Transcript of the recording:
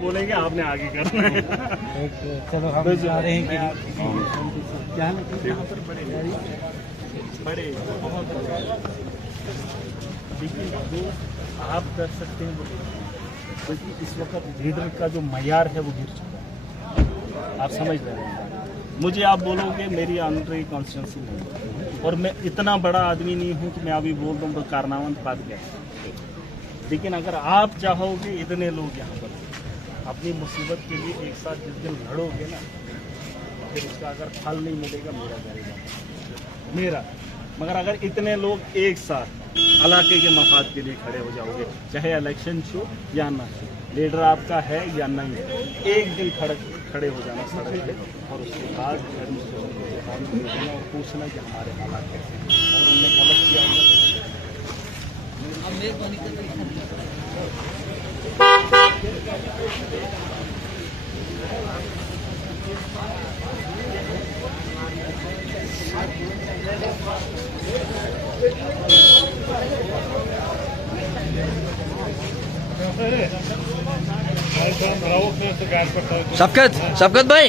बोलेंगे आपने आगे करना है। चलो हम जा रहे हैं क्या यहाँ पर बड़े बहुत देखिए जो आप कर सकते हैं वो क्योंकि इस वक्त लीडर का जो मयार है वो गिर चुका है। आप समझ रहे हैं मुझे आप बोलोगे मेरी आंतरिक कॉन्स्टिट्यूंसी नहीं और मैं इतना बड़ा आदमी नहीं हूँ कि मैं अभी बोल दूँ तो कारनामा बात गया। लेकिन अगर आप चाहोगे इतने लोग यहाँ पर अपनी मुसीबत के लिए एक साथ जिस दिन लड़ोगे ना फिर उसका अगर फल नहीं मिलेगा मेरा जाएगा मेरा। मगर अगर इतने लोग एक साथ इलाके के मफाद के लिए खड़े हो जाओगे चाहे इलेक्शन हो या ना हो लीडर आपका है या नहीं एक दिन खड़े हो जाना सड़क पे और उसके बाद और पूछना कि हमारे हालात कैसे हैं और उनने गलत किया शफकत भाई